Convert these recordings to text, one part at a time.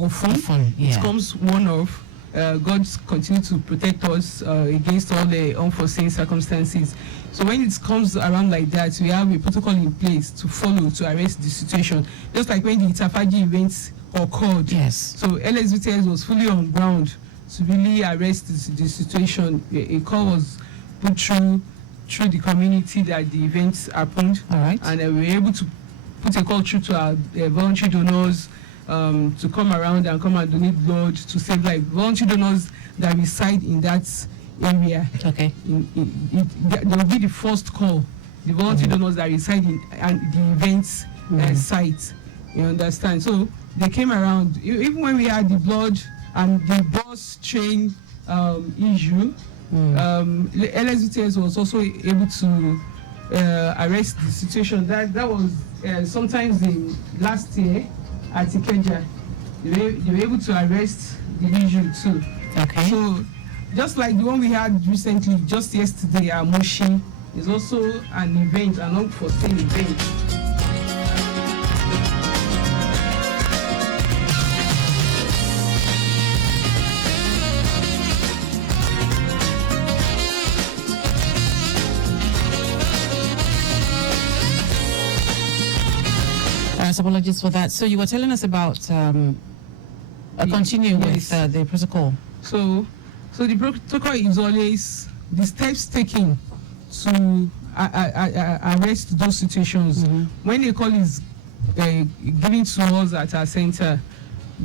often. Yeah. It comes one-off. God continue to protect us against all the unforeseen circumstances. So when it comes around like that, we have a protocol in place to follow to arrest the situation. Just like when the Itafaji events occurred. Yes. So LSBTS was fully on ground to really arrest the situation. A call was put through the community that the events happened. All right. And we were able to put a call through to our voluntary donors to come around and come and donate blood to save life. Voluntary donors that reside in that area. Okay. They will be the first call. The voluntary donors that reside in the events site. You understand? So they came around. Even when we had the blood and the bus train issue, LSBTS was also able to arrest the situation. That was sometimes in last year at Ikeja. They were able to arrest the issue too. Okay. So just like the one we had recently, just yesterday at Moshi, is also an event, an unforeseen event. Apologies for that. So you were telling us about continuing with the protocol. So the protocol is always the steps taken to arrest those situations. When a call is given to us at our center,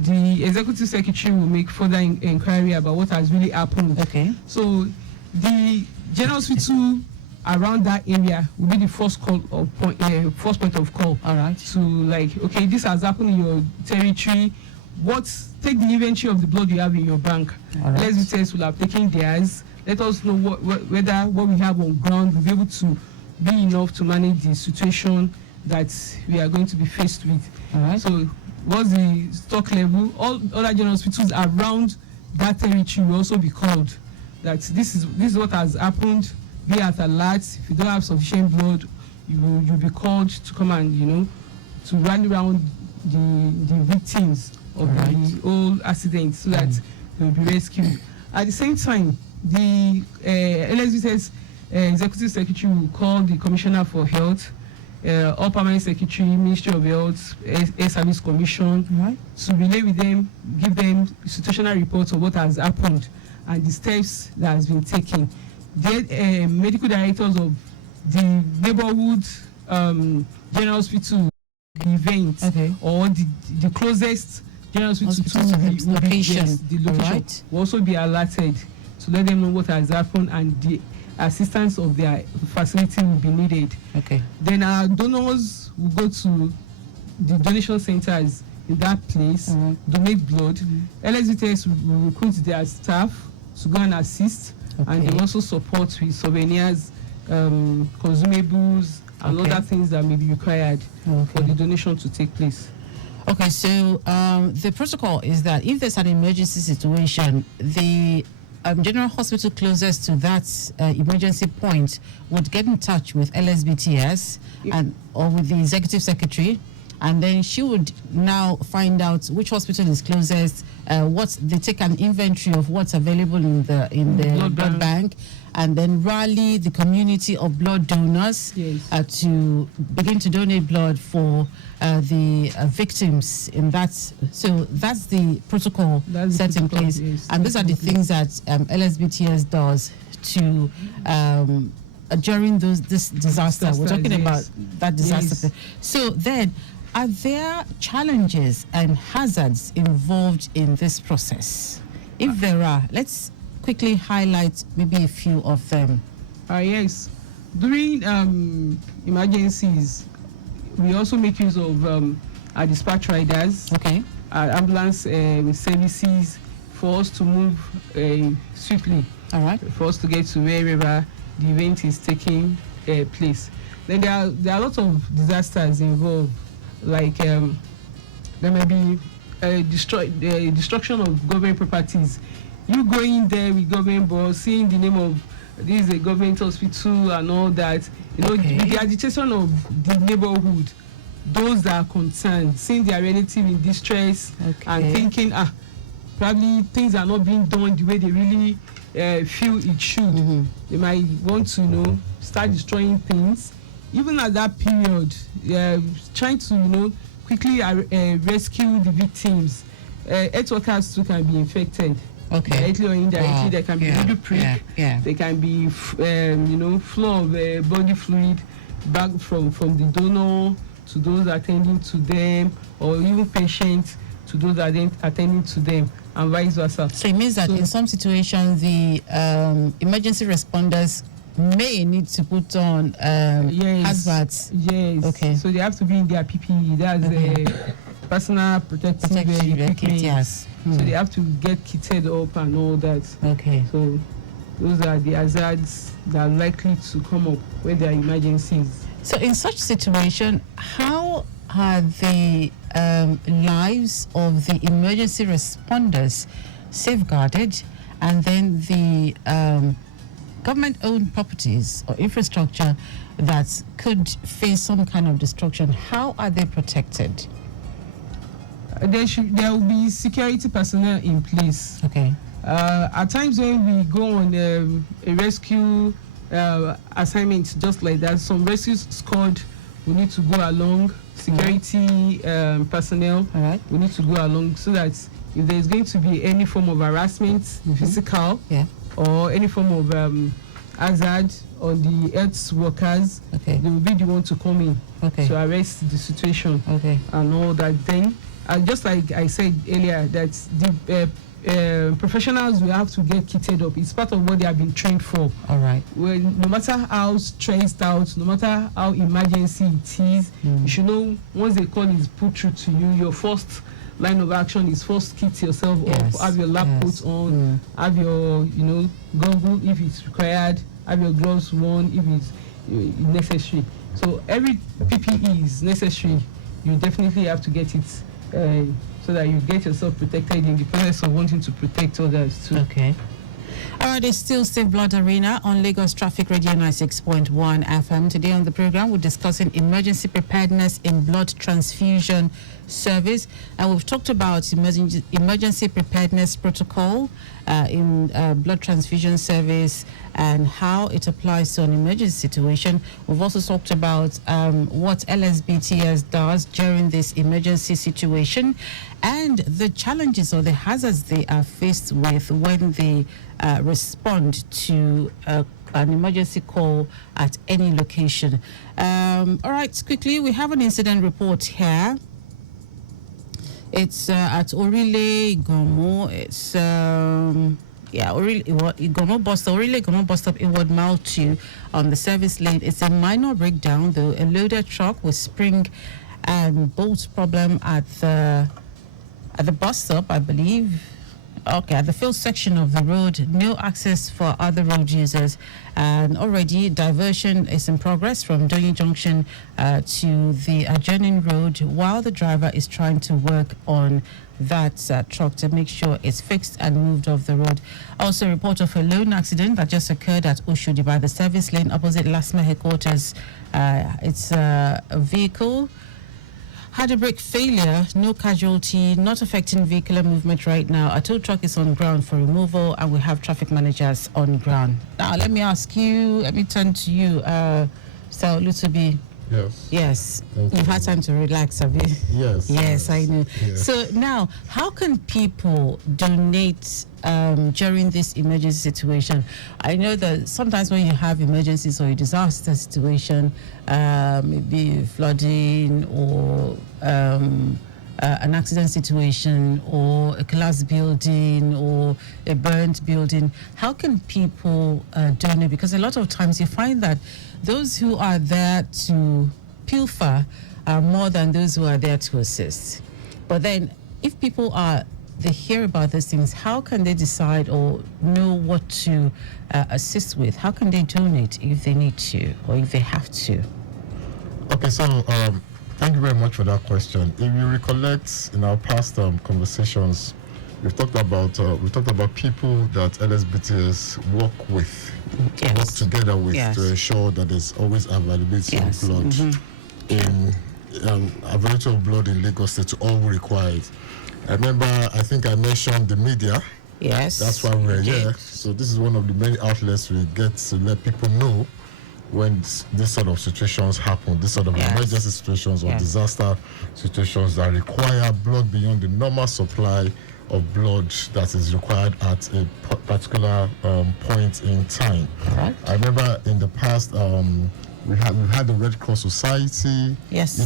the executive secretary will make further inquiry about what has really happened. Okay. So the general hospital around that area will be the first point of call. All right. To okay, this has happened in your territory. Take the inventory of the blood you have in your bank. All right. LSBTS will have taken theirs. Let us know whether what we have on ground will be able to be enough to manage the situation that we are going to be faced with. All right. So what's the stock level? All other general hospitals around that territory will also be called. That this is what has happened. Be at alert. If you don't have sufficient blood, you'll be called to come and to run around the victims of the whole accident so that they will be rescued. At the same time, the LSBTS executive secretary will call the commissioner for health, all permanent secretary, Ministry of Health, Air Service Commission, to relay with them, give them situational reports of what has happened and the steps that has been taken. The medical directors of the neighborhood general hospital event or the closest general hospital to the location will also be alerted to let them know what has happened and the assistance of their facility will be needed. Okay. Then our donors will go to the donation centers in that place, donate blood. LSBTS will recruit their staff to go and assist. And they also support with souvenirs, consumables, and other things that may be required for the donation to take place. Okay, so the protocol is that if there's an emergency situation, the general hospital closest to that emergency point would get in touch with LSBTS or with the executive secretary, and then she would now find out which hospital is closest. They take an inventory of what's available in the blood bank, and then rally the community of blood donors to begin to donate blood for the victims in that. So that's the protocol set in place, and these are the things that LSBTS does to during this disaster. We're talking about that disaster. So then, are there challenges and hazards involved in this process? If there are, let's quickly highlight maybe a few of them. Yes. During emergencies, we also make use of our dispatch riders, our ambulance services for us to move swiftly. All right. For us to get to wherever the event is taking place. Then there are lots of disasters involved. Like there may be destruction of government properties. You going there with government boss, seeing the name of this is a government hospital and all that. With the agitation of the neighborhood, those that are concerned, seeing their relative in distress and thinking, probably things are not being done the way they really feel it should. They might want to, start destroying things. Even at that period, trying to, quickly rescue the victims. Health workers too can be infected. Directly or indirectly, there can be needle prick. There can be, flow of body fluid back from the donor to those attending to them, or even patients to those attending to them, and vice versa. So it means that in some situations, the emergency responders may need to put on hazards. Yes. Okay. So they have to be in their PPE. That's personal protective equipment. Yes. So they have to get kitted up and all that. Okay. So those are the hazards that are likely to come up when there are emergencies. So in such situation, how are the lives of the emergency responders safeguarded, and then the government-owned properties or infrastructure that could face some kind of destruction, how are they protected? There will be security personnel in place. Okay. At times when we go on a rescue assignment just like that, some rescue squad will need to go along, security personnel will need to go along, so that if there is going to be any form of harassment, physical, or any form of hazard on the health workers, they will be the one to come in to arrest the situation and all that. Then, just like I said earlier, that the professionals will have to get kitted up. It's part of what they have been trained for. All right. Well, no matter how stressed out, no matter how emergency it is, you should know once the call is put through to you, your first line of action is first kit yourself up, have your lab coat on, have your goggle if it's required, have your gloves worn if it's necessary. So every PPE is necessary. You definitely have to get it so that you get yourself protected in the process of wanting to protect others too. Okay. All right, it's still Safe Blood Arena on Lagos Traffic Radio 96.1 FM. Today on the program, we're discussing emergency preparedness in blood transfusion service. And we've talked about emergency preparedness protocol in blood transfusion service and how it applies to an emergency situation. We've also talked about what LSBTS does during this emergency situation and the challenges or the hazards they are faced with when they respond to an emergency call at any location. All right, quickly, we have an incident report here. It's at Orile Gomo. It's Gomo bus stop inward mile 2 on the service lane. It's a minor breakdown, though. A loaded truck with spring and bolt problem at the bus stop, I believe. Okay, at the field section of the road, no access for other road users, and already diversion is in progress from Doyin Junction to the adjoining road while the driver is trying to work on that truck to make sure it's fixed and moved off the road. Also, a report of a lone accident that just occurred at Oshodi by the service lane opposite LASMA headquarters. It's a vehicle had a brake failure, no casualty, not affecting vehicular movement right now. A tow truck is on ground for removal, and we have traffic managers on ground. Now, let me turn to you, Mr. Olatubi. Yes. Yes. Thank You've you. had time to relax, have you? Yes. Yes, I know. Yes. So now, how can people donate during this emergency situation? I know that sometimes when you have emergencies or a disaster situation, maybe flooding or an accident situation or a collapsed building or a burnt building, how can people donate? Because a lot of times you find that those who are there to pilfer are more than those who are there to assist. But then if people they hear about these things, how can they decide or know what to assist with? How can they donate if they need to or if they have to? Okay, so thank you very much for that question. If you recollect in our past conversations, we've talked about people that LSBTS work with, work together with to ensure that there's always availability of blood in availability of blood in Lagos State to all who require it. I remember, I think I mentioned the media. Yes. That's why we're here. So this is one of the many outlets we get to let people know when this sort of situations happen, this sort of emergency situations or disaster situations that require blood beyond the normal supply of blood that is required at a particular point in time. Right. I remember in the past, we've had the Red Cross Society, Yes.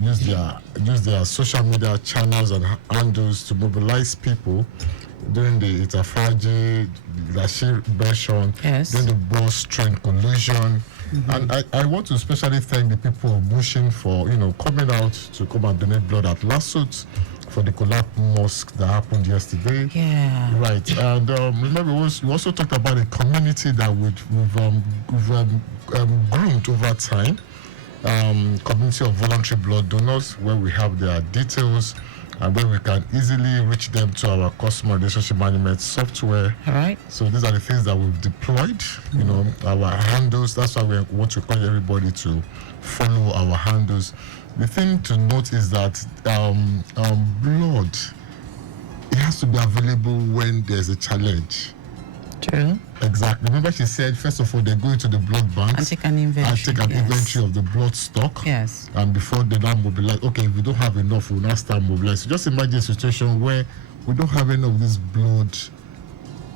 use their social media channels and handles to mobilize people during the Itafaji, Lashir Beshon, during the bus train collision. And I want to especially thank the people of Mushin for, coming out to come and donate blood at Lasut for the collapsed mosque that happened yesterday. Yeah. Right. And remember, we also talked about a community that we've groomed over time. Community of voluntary blood donors, where we have their details and where we can easily reach them to our customer relationship management software. All right. So these are the things that we've deployed, our handles. That's why we want to encourage everybody to follow our handles. The thing to note is that blood, it has to be available when there's a challenge. True. Exactly. Remember, she said, first of all, they go into the blood bank And take an inventory. Inventory of the blood stock. Yes. And before they now mobilize, okay, if we don't have enough, we'll now start mobilizing. Just imagine a situation where we don't have any of this blood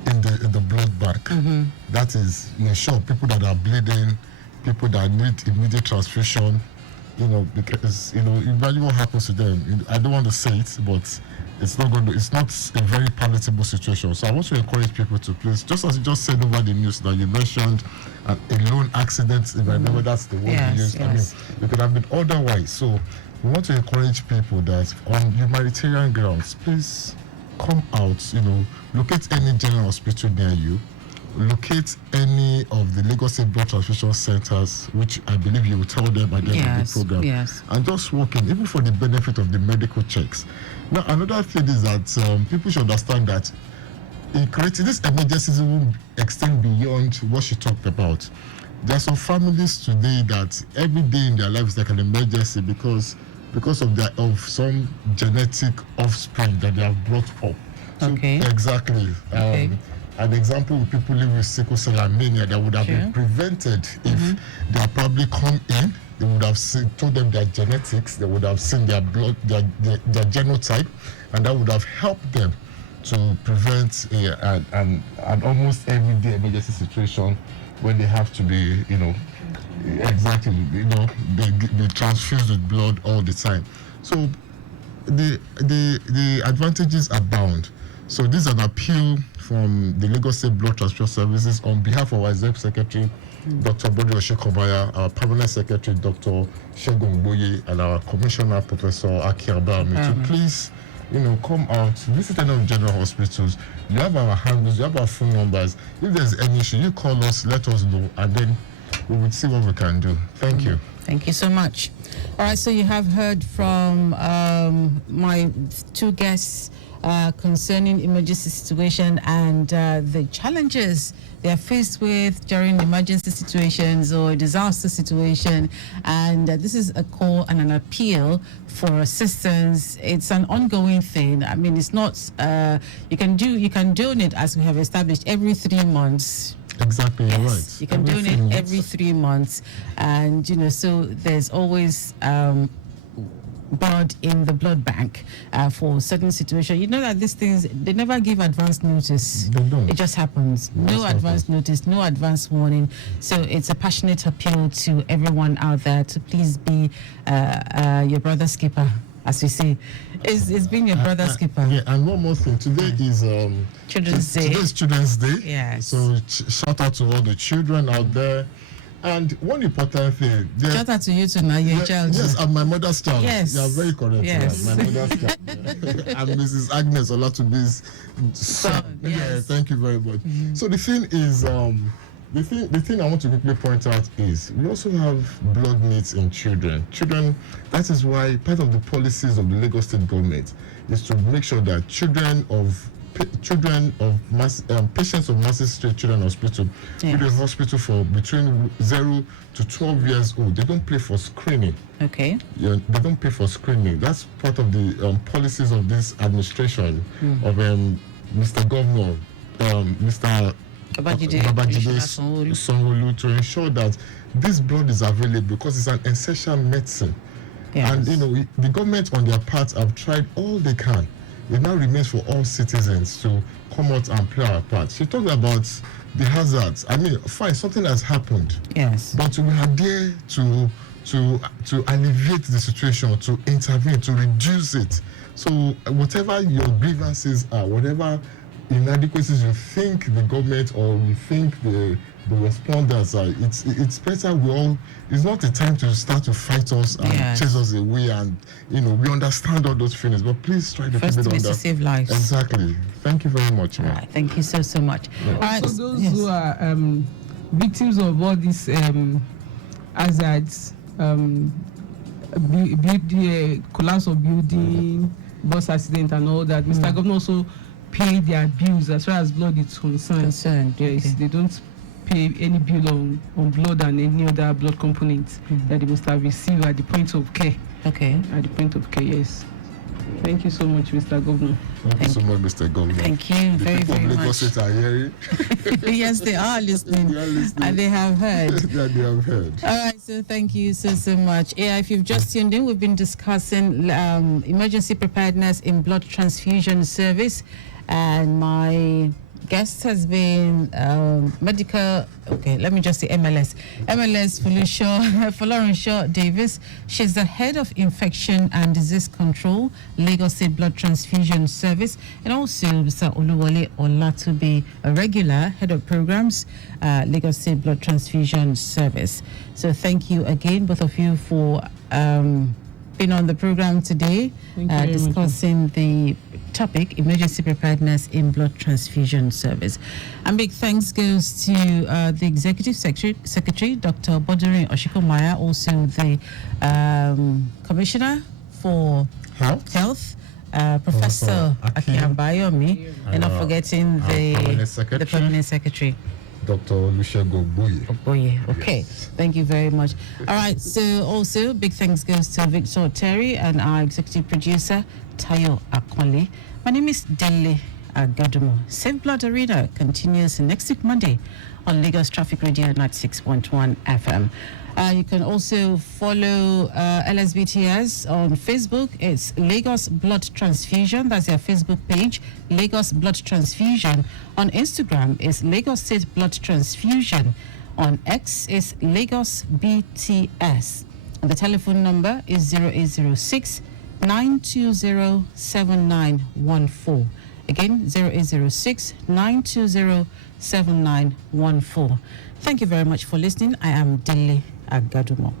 in the blood bank. That is, sure, people that are bleeding, people that need immediate transfusion, because, imagine what happens to them. I don't want to say it, but it's not a very palatable situation. So I want to encourage people to please, just as you just said over the news that you mentioned, a lone accident, if I remember that's the word you used. I mean, it could have been otherwise. So we want to encourage people that on humanitarian grounds, please come out, locate any general hospital near you, locate any of the Lagos State Blood Transfusion Centers, which I believe you will tell them at the end of the program, and just walk in, even for the benefit of the medical checks. Now, another thing is that people should understand that in creating this emergency will extend beyond what she talked about. There are some families today that every day in their lives is like an emergency because of some genetic offspring that they have brought up. Okay. So, exactly. An example with people living with sickle cell anemia that would have been prevented if they had probably come in. They would have told them their genetics, they would have seen their blood, their genotype, and that would have helped them to prevent an almost everyday emergency situation when they have to be, they transfuse with blood all the time. So the advantages abound. So this is an appeal from the Lagos State Blood Transfusion Services on behalf of our Executive Secretary, Dr. Bode Oshekobaya, our Permanent Secretary, Dr. Shegun Boye, and our Commissioner, Professor Aki Abami, to please, come out, visit any of the general hospitals. You have our handles, you have our phone numbers. If there's any issue, you call us, let us know, and then we will see what we can do. Thank you. Thank you so much. All right, so you have heard from my two guests concerning emergency situation and the challenges they are faced with during emergency situations or disaster situation. And this is a call and an appeal for assistance. It's an ongoing thing. I mean, it's not, you can donate, as we have established, every 3 months. Exactly, yes, right. You can donate every 3 months. And, so there's always blood in the blood bank for certain situations. You know that these things, they never give advance notice. They don't. It just happens. No advance notice, no advance warning. So it's a passionate appeal to everyone out there to please be your brother's keeper, as we say. It's being your brother's keeper. Yeah, and one more thing. Today is Children's Day. Today is Children's Day. Yes. So shout out to all the children out there. And one important thing. Shout out to you too now, your child. Yes, I'm my mother's child. Yes. You are very correct. Yes. My mother's child. I'm Mrs. Agnes Olatubi's son. Yes. Yeah, thank you very much. So the thing is, the thing I want to quickly point out is we also have blood needs in children. Children, that is why part of the policies of the Lagos State government is to make sure that children of children of patients of Massive Street Children's Hospital, Yes. with the hospital for between 0 to 12 years old, they don't pay for screening. Okay. Yeah, they don't pay for screening. That's part of the policies of this administration of Mr. Governor, Mr. Babajide Sanwo-Olu, to ensure that this blood is available because it's an essential medicine. Yes. And the government on their part have tried all they can. It now remains for all citizens to come out and play our part. She talked about the hazards. I mean, fine, something has happened. Yes. But we are there to alleviate the situation, to intervene, to reduce it. So whatever your grievances are, whatever inadequacies you think the government or you think the responders are, it's better it's not the time to start to fight us and chase us away, and we understand all those feelings, but please try to First keep it is to save lives. Exactly. Thank you very much. All right, thank you so much. Yeah. All right, So those who are victims of all these hazards, collapse of building, bus accident and all that, Mr. Governor also pay their bills as far as blood is concerned. Yes, okay. they don't pay any bill on blood and any other blood components that they must have received at the point of care. Okay. At the point of care, yes. Thank you so much, Mr. Governor. Thank you so much, Mr. Governor. Thank you The very, people very of much. Lagos State are hearing. Yes, they are listening. They are listening. And they have heard. Yeah, they have heard. All right, so thank you so much. Yeah, if you've just tuned in, we've been discussing emergency preparedness in blood transfusion service, and my guest has been medical. Okay, let me just say MLS Folorunsho Davies. She's the head of infection and disease control, Lagos State Blood Transfusion Service, and also Mr. Oluwole Olatubi, a regular head of programs, Lagos State Blood Transfusion Service. So thank you again, both of you, for being on the program today, discussing the topic, emergency preparedness in blood transfusion service. And big thanks goes to the Executive Secretary, Dr. Boduri Oshikomaya, also the Commissioner for Health, Professor Akiambayomi, and not forgetting the Permanent Secretary. Dr. Olusegun Ogboye. Okay, yes. Thank you very much. All right, so also big thanks goes to Victor Terry and our executive producer, Tayo Akwale. My name is Dele Agadumo. Save Blood Arena continues next week Monday on Lagos Traffic Radio 96.1 FM. You can also follow LSBTS on Facebook. It's Lagos Blood Transfusion. That's their Facebook page, Lagos Blood Transfusion. On Instagram, it's Lagos State Blood Transfusion. On X, it's Lagos BTS. And the telephone number is 0806 920 7914. Again, 0806 920 7914. Thank you very much for listening. I am Dele Agadumo.